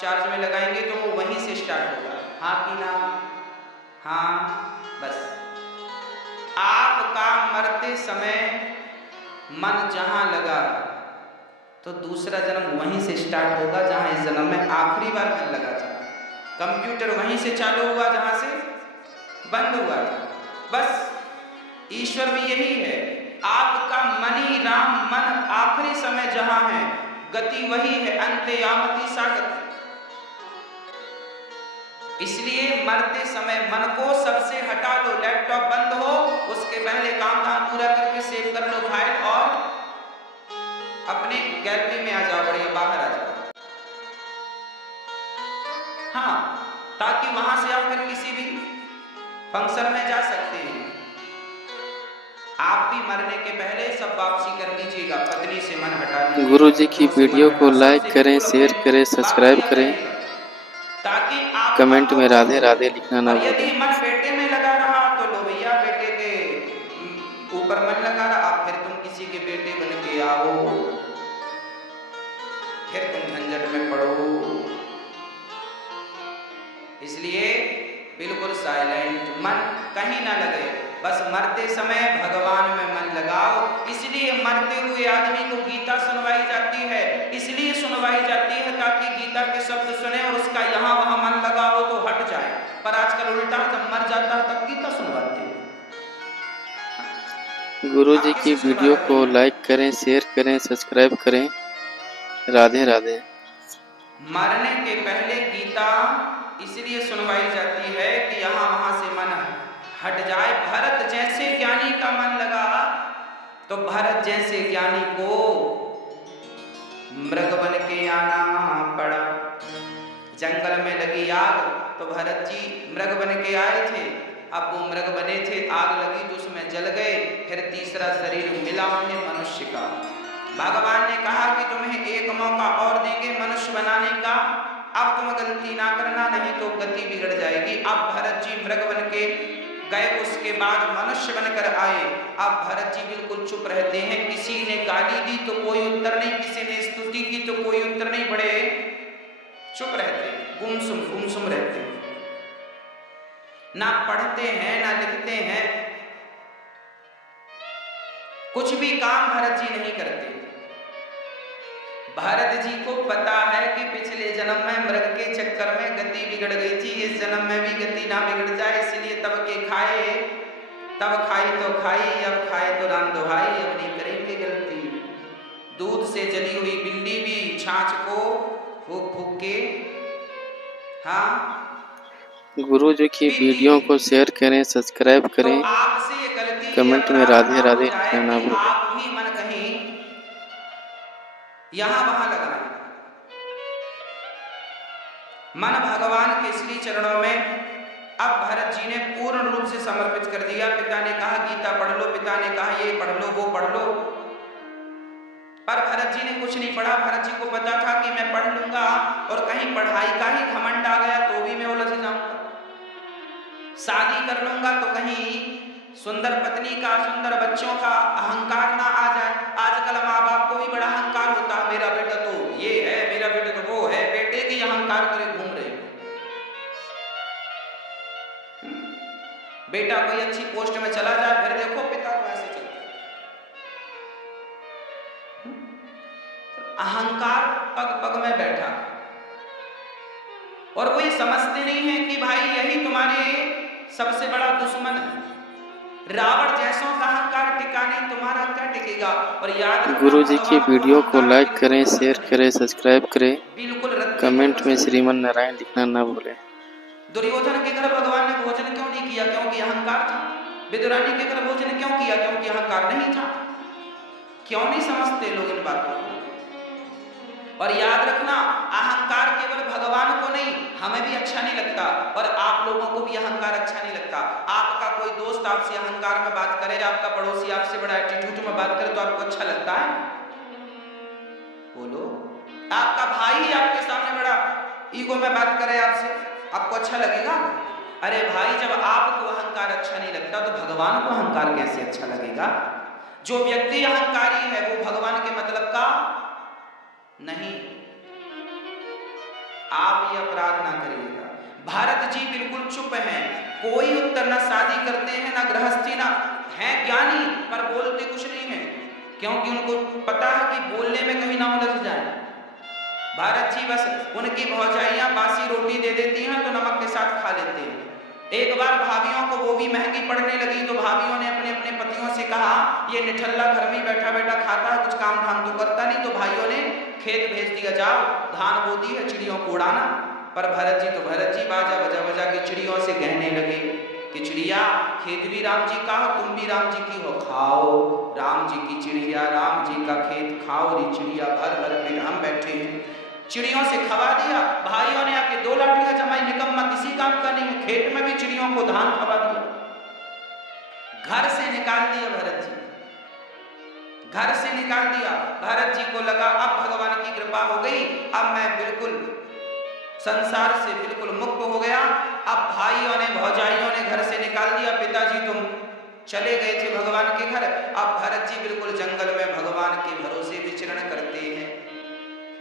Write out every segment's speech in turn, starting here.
Charge में लगाएंगे तो वो वहीं से स्टार्ट होगा। हाँ कि ना? हाँ, बस आपका मरते समय मन जहां लगा तो दूसरा जन्म वहीं से स्टार्ट होगा जहां इस जन्म में आखिरी बार मन लगा था। कंप्यूटर वहीं से चालू हुआ जहां से बंद हुआ था। बस ईश्वर भी यही है, आपका मनी राम मन आखिरी समय जहां है, गति वही है, अंत्ययामति सागत। इसलिए मरते समय मन को सबसे हटा लो, लैपटॉप बंद हो उसके पहले काम धाम पूरा करके सेव कर लो फाइल और अपने गैलरी में आ जाओ, बढ़िया बाहर आ जाओ। हाँ, ताकि वहां से आप फिर किसी भी फंक्शन में जा सकते हैं। आप भी मरने के पहले सब वापसी कर लीजिएगा, पत्नी से मन हटा लीजिएगा, गुरु जी की वीडियो को लाइक सबसे करें, बिल्कुल शेयर करें, सब्सक्राइब करें, ताकि आपका कमेंट में राधे राधे लिखना ना और भूलें। यदि मन बेटे में लगा रहा तो लो भैया बेटे के ऊपर मन लगा रहा, फिर तुम किसी के बेटे बन के आओ, फिर तुम झंझट में पड़ो। इसलिए बिल्कुल साइलेंट, मन कहीं ना लगे, बस मरते समय भगवान में मन लगाओ। इसलिए मरते हुए आदमी को गीता सुनवाई जाती है, इसलिए सुनवाई जाती है ताकि गीता के शब्द सुने और उसका यहाँ वहां मन लगा हो तो हट जाए। पर आजकल उल्टा, जब मर जाता है तब गीता सुनवाते हैं। गुरु जी की वीडियो को लाइक करें, शेयर करें, सब्सक्राइब करें। राधे राधे। मरने के पहले गीता इसलिए सुनवाई जाती है कि यहाँ वहां से मन हट जाए। भरत जैसे ज्ञानी का मन लगा तो भरत जैसे ज्ञानी को मृग बन के आना पड़ा। जंगल में लगी आग तो भरत जी मृग बन के आए थे, अब वो मृग बने थे, आग लगी तो उसमें जल गए, फिर तीसरा शरीर मिला उन्हें मनुष्य का। भगवान ने कहा कि तुम्हें एक मौका और देंगे मनुष्य बनाने का, अब तुम गलती ना करना नहीं तो गति बिगड़ जाएगी। अब भरत जी मृग बन के गए, उसके बाद मनुष्य बनकर आए। अब भरत जी बिल्कुल चुप रहते हैं, किसी ने गाली दी तो कोई उत्तर नहीं, किसी ने स्तुति की तो कोई उत्तर नहीं, बड़े चुप रहते, गुमसुम रहते, ना पढ़ते हैं ना लिखते हैं, कुछ भी काम भरत जी नहीं करते। भरत जी को पता है कि पिछले जन्म में मृग के चक्कर में गति बिगड़ गई थी, इस जन्म में भी गति ना बिगड़ जाए, इसलिए तब के खाए, तब खाई तो खाई, अब खाए तो राम दुहाई, अब नहीं करेंगे गलती। दूध से जली हुई बिल्ली भी छाछ को फूक फूक के, हाँ। गुरु जी की वीडियो को शेयर करें, सब्सक्राइब करें, तो आपसे ये गलती कमेंट में राधे राधे लिखना ना भूलें। आप भी मन कहीं यहां वहां लगाएं, मन भगवान के श्री चरणों में। अब भरत जी ने पूर्ण रूप से समर्पित कर दिया। पिता ने कहा गीता पढ़ लो, पिता ने कहा ये पढ़ लो वो पढ़ लो, पर भरत जी ने कुछ नहीं पढ़ा। भरत जी को पता था कि मैं पढ़ लूंगा और कहीं पढ़ाई का ही घमंड आ गया तो भी मैं उलझ जाऊंगा, शादी कर लूंगा तो कहीं सुंदर पत्नी का, सुंदर बच्चों का अहंकार ना आ जाए। आजकल माँ बाप को भी बड़ा अहंकार होता है, मेरा बेटा तो ये है, मेरा बेटा तो वो है, बेटे की अहंकार करे घूम रहे। बेटा कोई अच्छी पोस्ट में चला जाए, फिर देखो पिता को ऐसे चलता है। अहंकार पग पग में बैठा और वो ये समझते नहीं है कि भाई यही तुम्हारे सबसे बड़ा दुश्मन है। रावण जैसों का अहंकार टिका नहीं, तुम्हारा क्या टिकेगा। और याद रखना, गुरु जी की वीडियो को लाइक करें, शेयर करें, सब्सक्राइब करें, कमेंट में श्रीमन नारायण लिखना ना भूलें। दुर्योधन के घर भगवान ने भोजन क्यों नहीं किया? क्योंकि अहंकार था। विदुरानी के घर भोजन क्यों किया? क्योंकि अहंकार नहीं था। क्यों नहीं समझते लोग इन बातों को? और याद रखना, अहंकार केवल भगवान को नहीं, हमें भी अच्छा नहीं लगता, और आप लोगों को भी अहंकार अच्छा नहीं लगता। आपका कोई दोस्त आपसे अहंकार में बात करे, आपका पड़ोसी आपसे बड़ा एटीट्यूड में बात करे तो आपको अच्छा लगता है? बोलो। आपका भाई ही आपके सामने बड़ा ईगो में बात करे आपसे, आपको अच्छा लगेगा? अरे भाई, जब आपको अहंकार अच्छा नहीं लगता तो भगवान को अहंकार कैसे अच्छा लगेगा? जो व्यक्ति अहंकारी है वो भगवान के मतलब का नहीं। आप ये अपराध ना करिएगा। भारत जी बिल्कुल चुप हैं, कोई उत्तर ना शादी करते हैं ना गृहस्थी, ना हैं ज्ञानी पर बोलते कुछ नहीं है, क्योंकि उनको पता है कि बोलने में कहीं ना उलझ जाए। भारत जी बस उनकी भौजाइयां बासी रोटी दे देती हैं तो नमक के साथ खा लेते हैं। एक बार भाभियों को वो भी महंगी पड़ने लगी तो भाभियों ने अपने अपने पतियों से कहा ये निठल्ला घर में बैठा बैठा खाता है, कुछ काम धाम तो करता नहीं। तो भाइयों ने खेत भेज दिया, जाओ धान बोती है चिड़ियों को उड़ाना। पर भरत जी बाजा बजा बजा के चिड़ियों से कहने लगे कि चिड़िया खेत भी राम जी का हो, तुम भी राम जी की हो, खाओ राम जी की चिड़िया, राम जी का खेत खाओ री चिड़िया, भर भर पेट हम बैठे हैं। चिड़ियों से खवा दिया। भाइयों ने आके 2 लाठियां जमाई, निकम्मा किसी काम का नहीं है, खेत में भी चिड़ियों को धान खवा दिया। घर से निकाल दिया भरत जी, घर से निकाल दिया। भरत जी को लगा अब भगवान की कृपा हो गई, अब मैं बिल्कुल संसार से बिल्कुल मुक्त हो गया। अब भाइयों ने भौजाइयों ने घर से निकाल दिया, पिताजी तुम चले गए थे भगवान के घर। अब भरत जी बिल्कुल जंगल में भगवान के भरोसे विचरण करते हैं।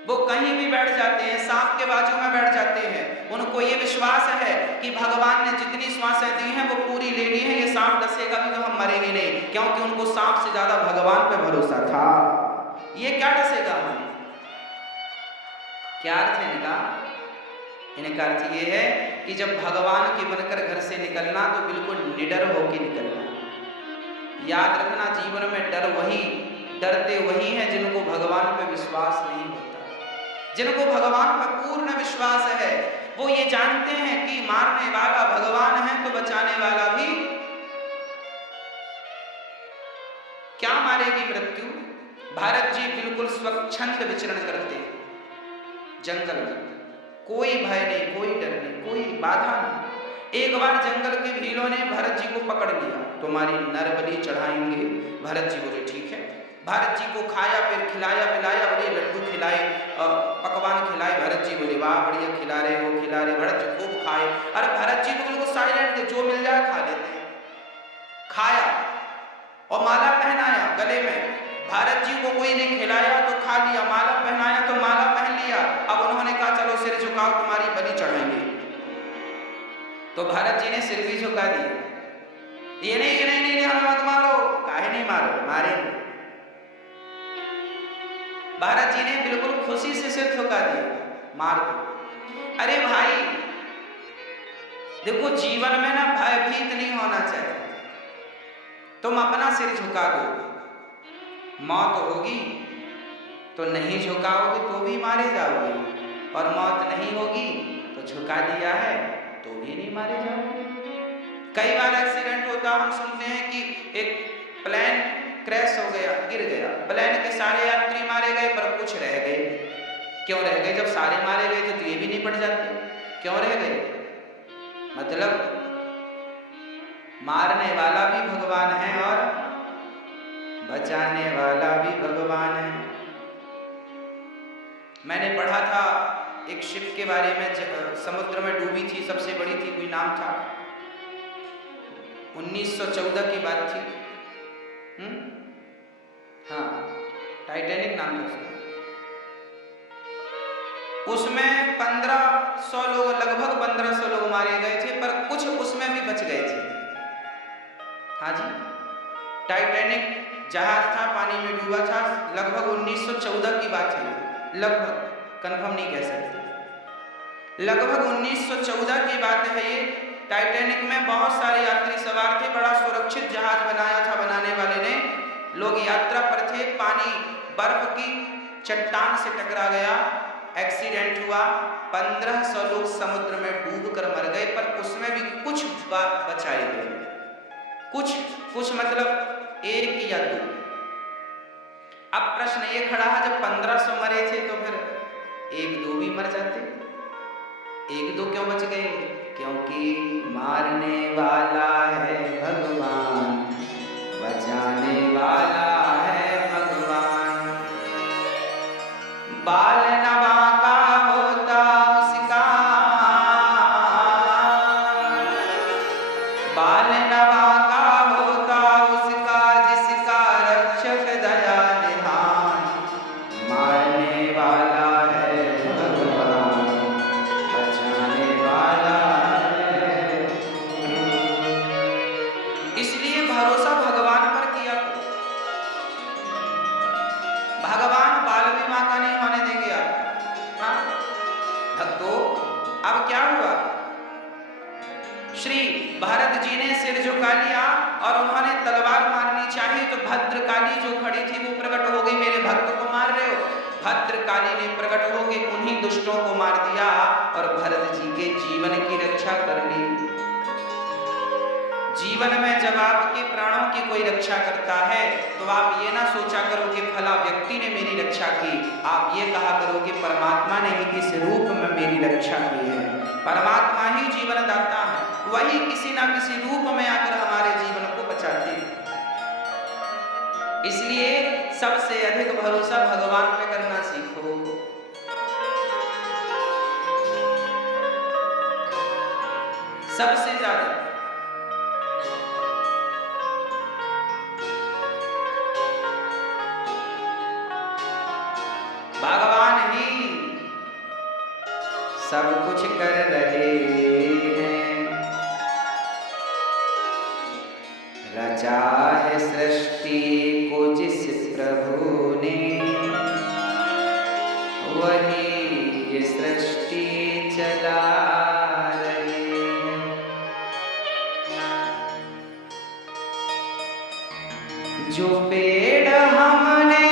वो कहीं भी बैठ जाते हैं, सांप के बाजू में बैठ जाते हैं। उनको ये विश्वास है कि भगवान ने जितनी श्वासें दी हैं वो पूरी लेनी है, ये सांप डसेगा भी तो हम मरेंगे नहीं, क्योंकि उनको सांप से ज्यादा भगवान पे भरोसा था। ये क्या डसेगा हमें? क्या अर्थ है इनका? इनका अर्थ ये है कि जब भगवान के बनकर घर से निकलना तो बिल्कुल निडर होकर निकलना। याद रखना, जीवन में डरते वही हैं जिनको भगवान पे विश्वास नहीं होता। जिनको भगवान पर पूर्ण विश्वास है वो ये जानते हैं कि मारने वाला भगवान है तो बचाने वाला भी। क्या मारेगी मृत्यु? भारत जी बिल्कुल स्वच्छंद विचरण करते हैं जंगल में, कोई भय नहीं, कोई डर नहीं, कोई बाधा नहीं। एक बार जंगल के भीलों ने भरत जी को पकड़ लिया, तुम्हारी नर बलि चढ़ाएंगे। भरत जी बोले ठीक है। भरत जी को खाया, फिर खिलाया पिलाया, बड़े लड्डू खिलाए, पकवान खिलाए। भरत जी बोले वाह बढ़िया खिला रहे हो, खिला रहे। भरत जी खूब खाए। अरे भरत जी तो बिल्कुल साइलेंट थे, जो मिल जाए खा लेते हैं। खाया और माला पहनाया गले में। भारत जी को कोई ने खिलाया तो खा लिया, माला पहनाया तो माला पहन लिया। अब उन्होंने कहा चलो सिर झुकाओ, तुम्हारी बलि चढ़ाएंगे। तो भारत जी ने सिर भी झुका दिया। ये नहीं हमें मत मारो। काहे नहीं मारो, मारेंगे। भारत जी ने बिल्कुल खुशी से सिर झुका दिया, मार दो। अरे भाई देखो, जीवन में ना भयभीत नहीं होना चाहिए। तुम अपना सिर झुका दो, मौत होगी तो नहीं झुकाओगे तो भी मारे जाओगे, और मौत नहीं होगी तो झुका दिया है तो भी नहीं मारे जाओगे। कई बार एक्सीडेंट होता, हम सुनते हैं कि एक प्लेन क्रैश हो गया, गिर गया, प्लेन के सारे यात्री मारे गए पर कुछ रह गए। क्यों रह गए? जब सारे मारे गए थे तो ये भी नहीं पड़ जाते, क्यों रह गए? मतलब मारने वाला भी भगवान है और बचाने वाला भी भगवान है। मैंने पढ़ा था एक शिप के बारे में, समुद्र में डूबी थी, सबसे बड़ी थी, कोई नाम था, 1914 की बात थी। हाँ, टाइटैनिक नाम था उसमें 1500 लोग, लगभग 1500 लोग मारे गए थे, पर कुछ उसमें भी बच गए थे। हाँ जी, टाइटैनिक जहाज था, पानी में डूबा था, लगभग 1914 की बात है, लगभग, कंफर्म नहीं कह सकते, लगभग 1914 की बात है ये। टाइटैनिक में बहुत सारे यात्री सवार थे, बड़ा सुरक्षित जहाज बनाया था बनाने वाले ने। लोग यात्रा पर थे, पानी बर्फ की चट्टान से टकरा गया, एक्सीडेंट हुआ, 1500 लोग समुद्र में डूब कर मर गए, पर उसमें भी कुछ बचाए गए, कुछ मतलब 1 या 2। अब प्रश्न ये खड़ा है, जब 1500 मरे थे तो फिर 1-2 भी मर जाते। 1-2 क्यों बच गए? क्योंकि मारने वाला है भगवान, बचाने वाला है भगवान। बाल नवा का होता उसका, बाल नवा का होता उसका, जिसका रक्षक दया निधान, मारने वाला है भगवान, भक्तों अब क्या हुआ? श्री भरत जी ने सिर झुका लिया और उन्होंने तलवार मारनी चाहिए तो भद्रकाली जो खड़ी थी वो प्रकट हो गई। मेरे भक्त को मार रहे हो? भद्रकाली ने प्रकट होकर उन्हीं दुष्टों को मार दिया और भरत जी के जीवन की रक्षा कर ली। जीवन में जब आपके प्राणों की कोई रक्षा करता है तो आप ये ना सोचा करो कि फला व्यक्ति ने मेरी रक्षा की, आप ये कहा करो कि परमात्मा ने ही इस रूप में मेरी रक्षा की है। परमात्मा ही जीवन दाता है, वही किसी ना किसी रूप में आकर हमारे जीवन को बचाते हैं। इसलिए सबसे अधिक भरोसा भगवान पे करना सीखो। सबसे ज्यादा भगवान ही सब कुछ कर रहे हैं। रचा है सृष्टि को जिस प्रभु ने, वही ये सृष्टि चला रहे हैं। जो पेड़ हमने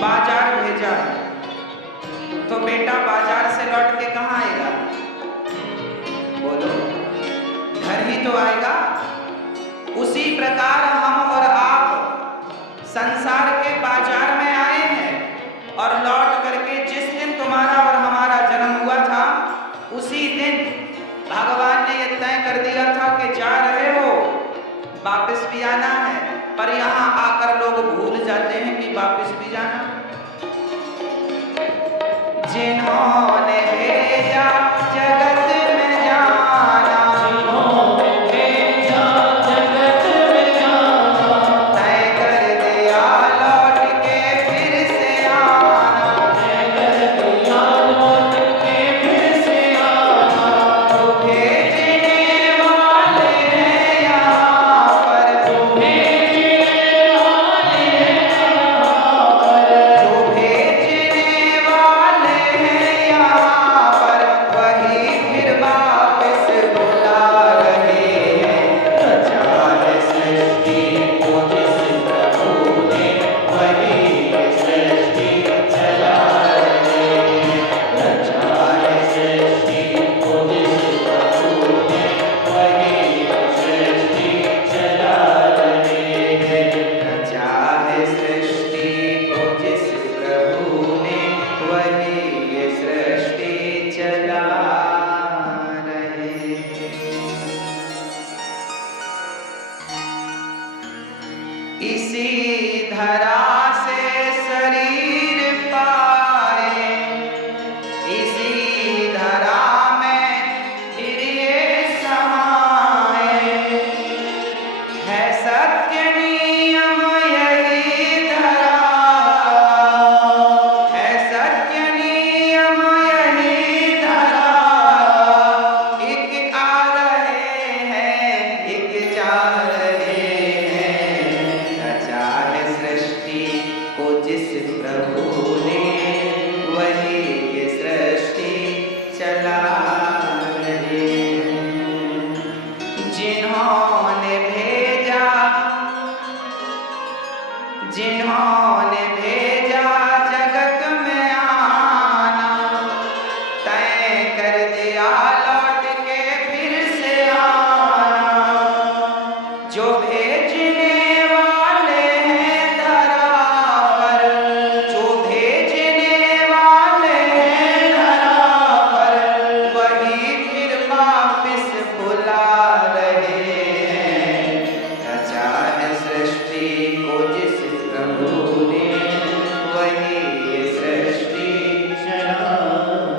बाजार भेजा है, तो बेटा बाजार से लौट के कहाँ आएगा? बोलो, घर ही तो आएगा। उसी प्रकार हम और आप संसार के बाजार में आए हैं और लौट करके जिस दिन तुम्हारा और हमारा जन्म हुआ था उसी दिन भगवान ने यह तय कर दिया था कि जा रहे हो, वापस भी आना है। पर यहाँ आकर लोग भूल जाते हैं कि वापस भी जाना। जिन्होंने भेजा जगत में जाना, जिन्होंने भेजा जगत में जाना, तय कर दिया लौट के फिर से आना, तय कर दिया लौट के फिर से आना। जो भेजने वाले हैं यहाँ पर, जो भेजने वाले हैं यहाँ पर, जो भेजने वाले हैं यहाँ पर, वही फिर वापस बुला रहे हैं। रचा है सृष्टि को जिस प्रभु ने, वही सृष्टि चला रहे हैं। रचा है सृष्टि को जिस प्रभु ने, वही सृष्टि चला रहे हैं। रचा है सृष्टि को जिस प्रभु ने, वही सृष्टि चला रहे हैं। इसी धरा से शरीर पाए, इसी धरा में फिर ये समाए। है सत्य नियम यही धरा, है सत्य नियम यही धरा। एक आ रहे हैं, एक जा रहे हैं। रचा है सृष्टि को जिस प्रभु ने, वही ये सृष्टि चला रहे हैं। जिन्होंने भेजा, जिन्होंने भेजा जगत में आना, तय कर दिया लौट के फिर से आना। जो भेजने वाले हैं धरा पर, जो भेजने वाले हैं धरा पर, वही फिर वापस बुला रहे हैं। रचा है सृष्टि को जिस प्रभु ने, वही सृष्टि चला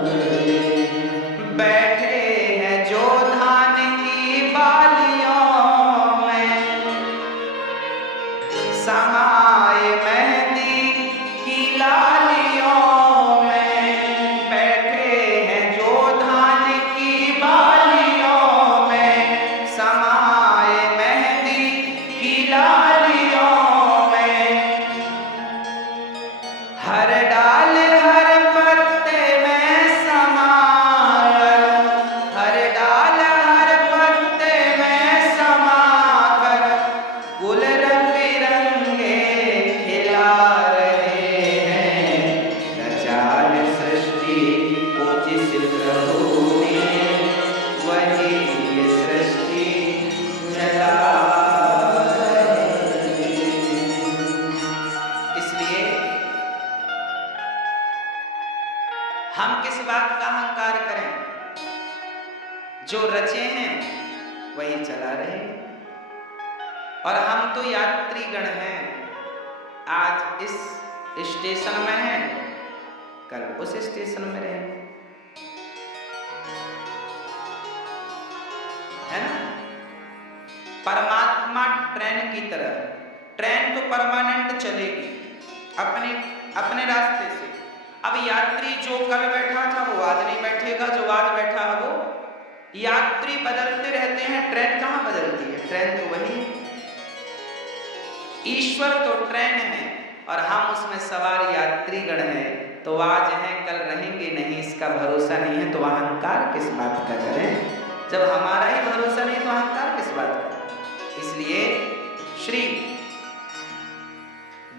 रहे हैं। बैठे हैं जो धान की बालियों में, समाए मेहंदी की लालियों में। बैठे हैं जो धान की बालियों में, समाए मेहंदी की लालियों में। हर डाल हर पत्ते में समाकर, हर डाल हर पत्ते में समाकर, गुल रंग बिरंगे खिला रहे हैं। रचा है सृष्टि को जिस प्रभु ने, वही सृष्टि चला रहे हैं। इसलिए हम किस बात का अहंकार करें? जो रचे हैं वही चला रहे हैं। और हम तो यात्रीगण हैं। आज इस स्टेशन में हैं, कल उस स्टेशन में रहेंगे, है ना? परमात्मा ट्रेन की तरह, ट्रेन तो परमानेंट चलेगी अपने अपने रास्ते से। अब यात्री जो कल बैठा था वो आज नहीं बैठेगा, जो आज बैठा है वो। यात्री बदलते रहते हैं, ट्रेन कहाँ बदलती है? ट्रेन तो वही है। ईश्वर तो ट्रेन है और हम उसमें सवार यात्रीगण हैं। तो आज हैं कल रहेंगे नहीं, इसका भरोसा नहीं है, तो अहंकार किस बात का करें? जब हमारा ही भरोसा नहीं तो अहंकार किस बात का? इसलिए श्री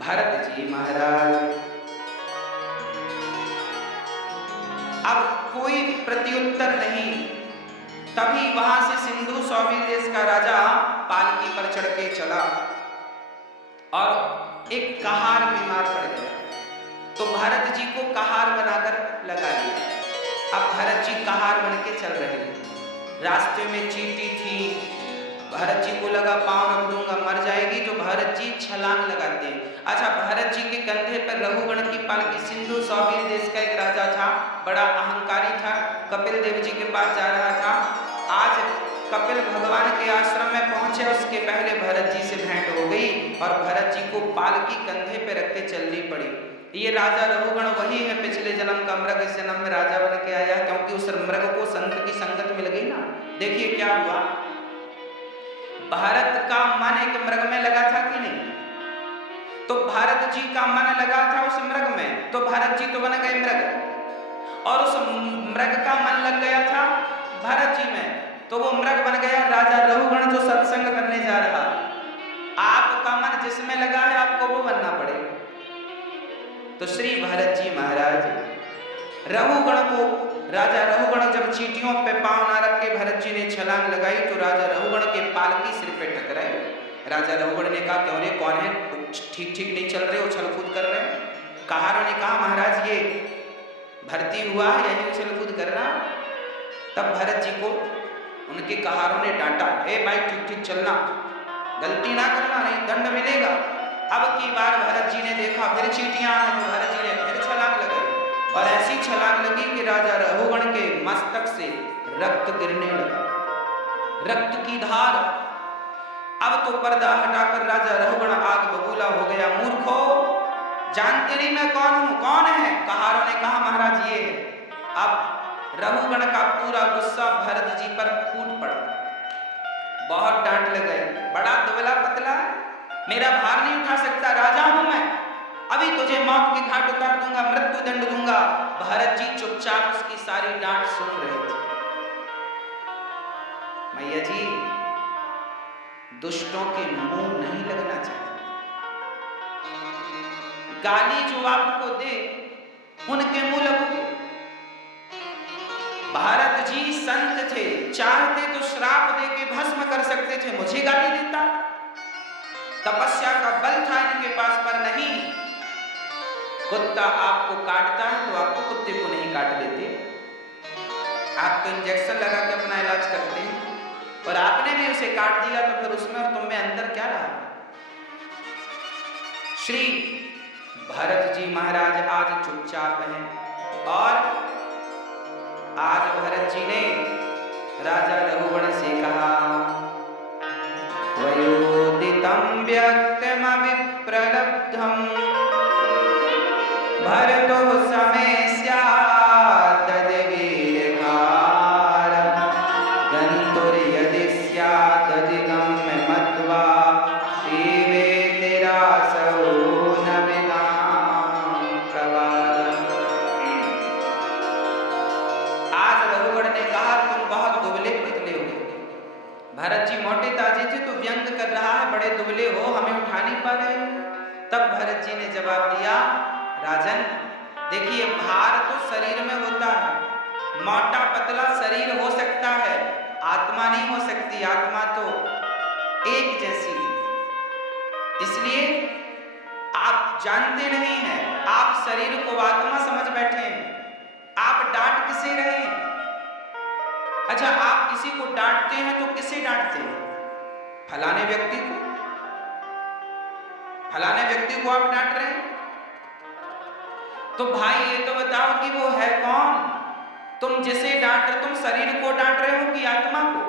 भरत जी महाराज उत्तर नहीं। तभी वहां से सिंधु सौवीर देश का राजा पालकी पर चढ़ के चला और एक कहार बीमार पड़ गया, तो भरत जी को कहार बनाकर लगा दिया। अब भरत जी कहार बन के चल रहे हैं, रास्ते में चींटी थी, भरत जी को लगा पांव रख दूंगा मर जाएगी, तो भरत जी छलांग लगाते हैं। अच्छा, भरत जी के कंधे पर रघुगण की पालकी, सिंधु सौवीर देश का एक राजा था, बड़ा अहंकारी था, कपिल देव जी के पास जा रहा था। आज कपिल भगवान के आश्रम में पहुंचे, उसके पहले भरत जी से भेंट हो गई और भरत जी को पालकी कंधे पे रख के चलनी पड़ी। ये राजा रघुगण वही है, पिछले जन्म का मृग इस जन्म में राजा बन के आया, क्योंकि उस मृग को संत की संगत मिल गई ना। देखिए क्या हुआ, भारत का मन एक मृग में लगा था कि नहीं, तो भारत जी का मन लगा था उस मृग में, तो भारत जी तो बन गए मृग, और उस मृग का मन लग गया था भारत जी में, तो वो मृग बन गया राजा रघुगण जो सत्संग करने जा रहा। आपका मन जिसमें लगा है आपको वो बनना पड़ेगा। तो श्री भरत जी महाराज रघुगण को, राजा रघुगण जब चींटियों पे पांव ना रख के भरत जी ने छलांग लगाई, तो राजा रघुगण के पालकी सिर पे टकराए। राजा रघुगण ने कहा, क्यों रे, कौन है, ठीक ठीक नहीं चल रहे, उछल कूद कर रहे हैं। कहारों ने कहा, महाराज ये भर्ती हुआ यही उछल कूद कर रहा। तब भरत जी को उनके कहारों ने डांटा, हे भाई ठीक ठीक चलना, गलती ना करना, नहीं दंड मिलेगा। अब की बार भरत जी ने देखा फिर चींटियां हैं, तो भरत जी ने फिर छलांग लगाई, और ऐसी छलांग लगी कि राजा रघुगण के मस्तक से रक्त गिरने लगा, रक्त की धार। अब तो पर्दा हटाकर राजा रघुगण आग बबूला हो गया। मूर्खो, जानते नहीं मैं कौन हूं, कौन है? कहारों ने कहा, महाराज ये है। अब रघुगण का पूरा गुस्सा भरत जी पर फूट पड़ा, बहुत डांट लगाई, बड़ा दुबला पतला, मेरा भार नहीं उठा सकता, राजा हूं मैं, अभी तुझे मौत के घाट उतार दूंगा, मृत्यु दंड दूंगा। भरत जी चुपचाप उसकी सारी डांट सुन रहे थे। मैया जी, दुष्टों के मुंह नहीं लगना चाहिए, गाली जो आपको दे उनके मुंह लगोगे। भारत जी संत थे, चाहते तो श्राप दे के भस्म कर सकते थे, मुझे गाली देता, तपस्या का बल था इनके पास, पर नहीं। कुत्ता आपको काटता है तो आपको कुत्ते को नहीं काट लेते, आप तो इंजेक्शन लगा के अपना इलाज करते हैं, और आपने भी उसे काट दिया, तो फिर उसमें और तुम में अंतर क्या रहा? श्री भरत जी महाराज आज चुपचाप हैं, और आज भरत जी ने राजा रघुगण से कहा, वयोदितं व्यक्तमविप्रलब्धं भरतो समे स्यात् तद्वीरभार गन्तुर्यदि स्यात् अधिगम्य मत्वा श्रीवेतिरासौ न विदां प्रवादम्। आज रघुगण ने कहा, तुम बहुत दुबले पतले हो। भरत जी मोटे ताजे थे तो व्यंग कर रहा है, बड़े दुबले हो, हमें उठा नहीं पा रहे। तब भरत जी ने जवाब दिया, राजन देखिए, भार तो शरीर में होता है, मोटा पतला शरीर हो सकता है, आत्मा नहीं हो सकती, आत्मा तो एक जैसी है। इसलिए आप जानते नहीं हैं, आप शरीर को आत्मा समझ बैठे हैं, आप डांट किसे रहे हैं? अच्छा, आप किसी को डांटते हैं तो किसे डांटते हैं? फलाने व्यक्ति को, फलाने व्यक्ति को आप डांट रहे हैं, तो भाई ये तो बताओ कि वो है कौन? तुम जिसे डांट रहे, तुम शरीर को डांट रहे हो कि आत्मा को?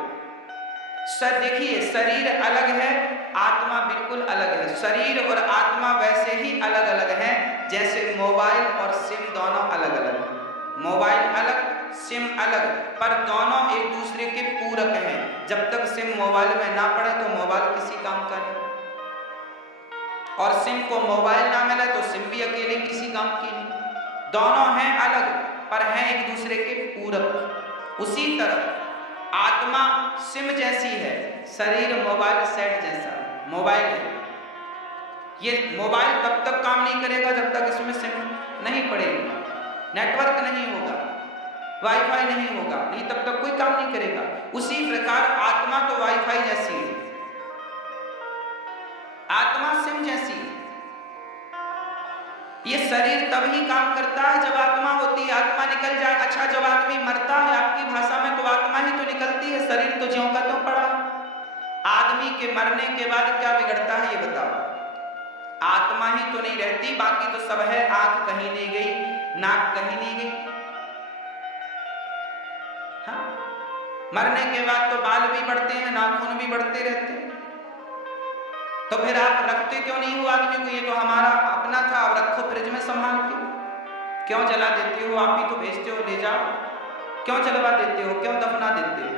सर देखिए, शरीर अलग है, आत्मा बिल्कुल अलग है। शरीर और आत्मा वैसे ही अलग अलग हैं जैसे मोबाइल और सिम दोनों अलग अलग हैं। मोबाइल अलग, सिम अलग, पर दोनों एक दूसरे के पूरक हैं। जब तक सिम मोबाइल में ना पड़े तो मोबाइल किसी काम का नहीं, और सिम को मोबाइल ना मिले तो सिम भी अकेले किसी काम की नहीं। दोनों हैं अलग, पर हैं एक दूसरे के पूरक। उसी तरह आत्मा सिम जैसी है, शरीर मोबाइल सेट जैसा मोबाइल है। ये मोबाइल तब तक काम नहीं करेगा जब तक इसमें सिम नहीं पड़ेगी, नेटवर्क नहीं होगा। वाईफाई नहीं होगा, नहीं तब तक कोई काम नहीं करेगा। उसी प्रकार आत्मा तो वाईफाई जैसी है, आत्मा सिम जैसी है। ये शरीर तभी काम करता है जब आत्मा होती है, आत्मा निकल जाए। अच्छा, जब आदमी मरता है आपकी भाषा में तो आत्मा ही तो निकलती है, शरीर तो ज्यों का त्यों पड़ा। आदमी के मरने के बाद क्या बिगड़ता है ये बताओ? आत्मा ही तो नहीं रहती, बाकी तो सब है। आंख कहीं नहीं गई, नाक कहीं नहीं गई। हाँ, मरने के बाद तो बाल भी बढ़ते हैं, नाखून भी बढ़ते रहते हैं। तो फिर आप रखते क्यों नहीं हो आदमी को? ये तो हमारा अपना था, अब रखो फ्रिज में संभाल के। क्यों जला देते हो? आप ही तो भेजते हो, ले जाओ। क्यों जलवा देते हो? क्यों दफना देते हो?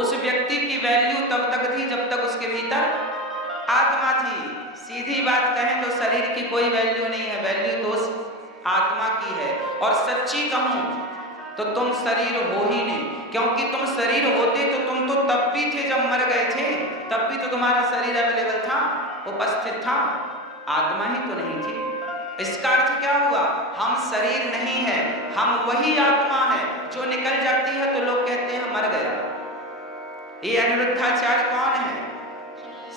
उस व्यक्ति की वैल्यू तब तक थी जब तक उसके भीतर आत्मा थी। सीधी बात कहें तो शरीर की कोई वैल्यू नहीं है, वैल्यू तो उस आत्मा की है। और सच्ची कहूं तो तुम शरीर हो ही नहीं, क्योंकि तुम शरीर होते तो तुम तो तब भी थे जब मर गए थे, तब भी तो तुम्हारा शरीर अवेलेबल था, उपस्थित था, आत्मा ही तो नहीं थी। इसका अर्थ क्या हुआ? हम शरीर नहीं है, हम वही आत्मा है जो निकल जाती है तो लोग कहते हैं मर गया। ये अनिरुद्धाचार्य कौन है?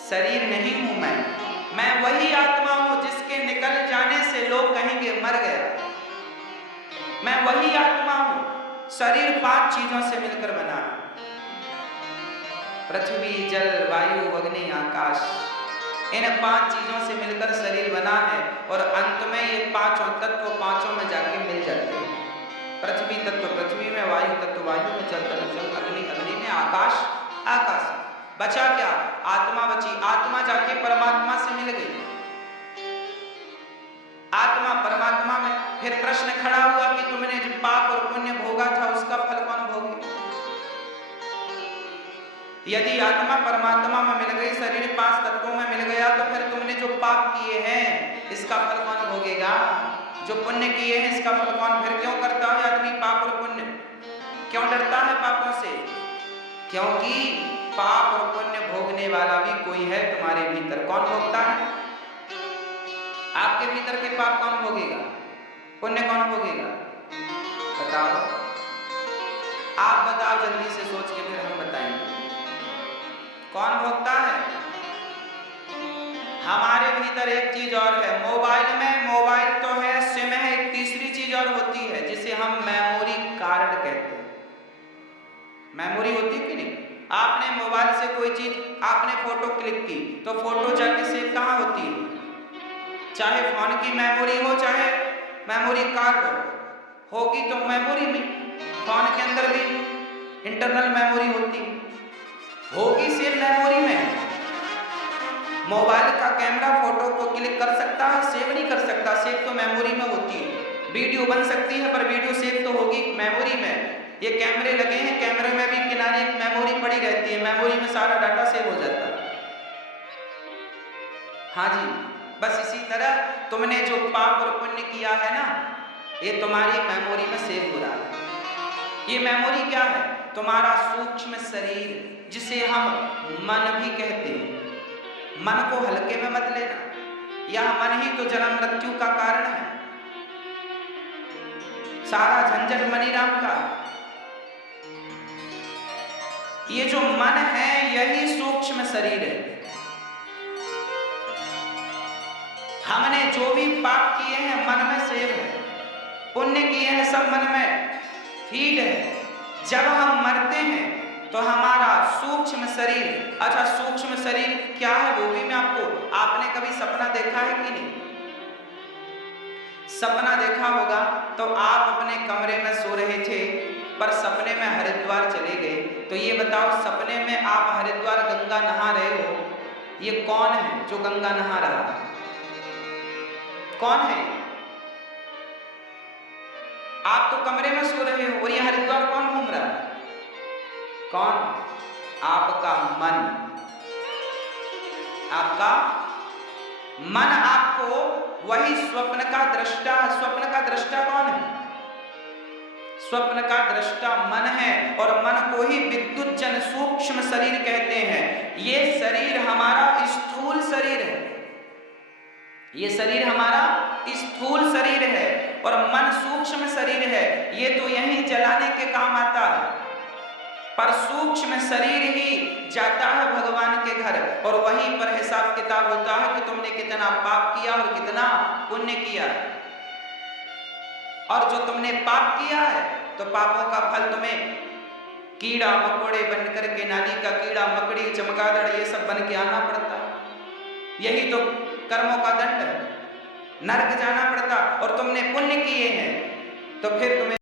शरीर नहीं हूं मैं वही आत्मा हूं जिसके निकल जाने से लोग कहेंगे मर गया। मैं वही आत्मा हूं। शरीर 5 चीजों से मिलकर बना है, पृथ्वी, जल, वायु, अग्नि, आकाश। इन 5 चीजों से मिलकर शरीर बना है और अंत में ये पांचों तत्व पांचों में जाके मिल जाते हैं। पृथ्वी तत्व पृथ्वी में, वायु तत्व वायु में, जल तत्व जल, अग्नि अग्नि में, आकाश आकाश। बचा क्या? आत्मा बची। आत्मा जाके परमात्मा से मिल गई, आत्मा परमात्मा में। फिर प्रश्न खड़ा हुआ कि तुमने जो पाप और पुण्य भोगा था उसका फल कौन भोगे? यदि आत्मा परमात्मा में मिल गई, शरीर 5 तत्वों में मिल गया, तो फिर तुमने जो पाप किए हैं इसका फल कौन भोगेगा? जो पुण्य किए हैं इसका फल कौन? फिर क्यों करता है आदमी पाप और पुण्य? क्यों डरता है पापों से? क्योंकि पाप और पुण्य भोगने वाला भी कोई है तुम्हारे भीतर। कौन भोगता है? आपके भीतर के पाप कौन भोगेगा? पुण्य कौन भोगेगा? बताओ, आप बताओ जल्दी से सोच के, फिर हम बताएंगे कौन भोगता है। हमारे भीतर एक चीज और है, मोबाइल में, मोबाइल तो है, सिम है, एक तीसरी चीज और होती है जिसे हम मेमोरी कार्ड कहते हैं। मेमोरी होती है कि नहीं? आपने मोबाइल से कोई चीज, आपने फोटो क्लिक की तो फोटो जाके सेव कहाँ होती है? चाहे फोन की मेमोरी हो, चाहे मेमोरी कार्ड होगी तो मेमोरी में। फोन के अंदर भी इंटरनल मेमोरी होती होगी, सेव मेमोरी में। मोबाइल का कैमरा फोटो को क्लिक कर सकता है, सेव नहीं कर सकता। सेव तो मेमोरी में होती है। वीडियो बन सकती है पर वीडियो सेव तो होगी मेमोरी में। ये कैमरे लगे हैं, कैमरे में भी किनारे एक मेमोरी पड़ी रहती है, मेमोरी में सारा डाटा सेव हो जाता है। हाँ जी, बस इसी तरह तुमने जो पाप और पुण्य किया है ना, ये तुम्हारी मेमोरी में सेव हो रहा है। ये मेमोरी क्या है? तुम्हारा सूक्ष्म शरीर, जिसे हम मन भी कहते हैं। मन को हल्के में मत लेना, यह मन ही तो जन्म मृत्यु का कारण है। सारा झंझट मनीराम का। ये जो मन है यही सूक्ष्म शरीर है। हमने जो भी पाप किए हैं मन में सेव है, पुण्य किए हैं सब मन में फीड है। जब हम मरते हैं तो हमारा सूक्ष्म शरीर, अच्छा सूक्ष्म शरीर क्या है वो भी मैं आपने कभी सपना देखा है कि नहीं? सपना देखा होगा तो आप अपने कमरे में सो रहे थे पर सपने में हरिद्वार चले गए। तो ये बताओ, सपने में आप हरिद्वार गंगा नहा रहे हो, ये कौन है जो गंगा नहा रहा है? कौन है? आप तो कमरे में सो रहे हो और ये हरिद्वार कौन घूम रहा है? कौन? आपका मन। आपका मन आपको वही स्वप्न का दृष्टा। स्वप्न का दृष्टा कौन है? स्वप्न का दृष्टा मन है और मन को ही विद्युत जन सूक्ष्म शरीर कहते हैं। ये शरीर हमारा स्थूल शरीर है, ये शरीर हमारा स्थूल शरीर है और मन सूक्ष्म शरीर है। ये तो यहीं जलाने के काम आता है, पर सूक्ष्म शरीर ही जाता है भगवान के घर और वहीं पर हिसाब किताब होता है कि तुमने कितना पाप किया और कितना पुण्य किया है। और जो तुमने पाप किया है तो पापों का फल तुम्हें कीड़ा मकोड़े बन करके, नाली का कीड़ा मकड़ी चमगादड़ ये सब बन के आना पड़ता। यही तो कर्मों का दंड है, नरक जाना पड़ता। और तुमने पुण्य किए हैं तो फिर तुम्हें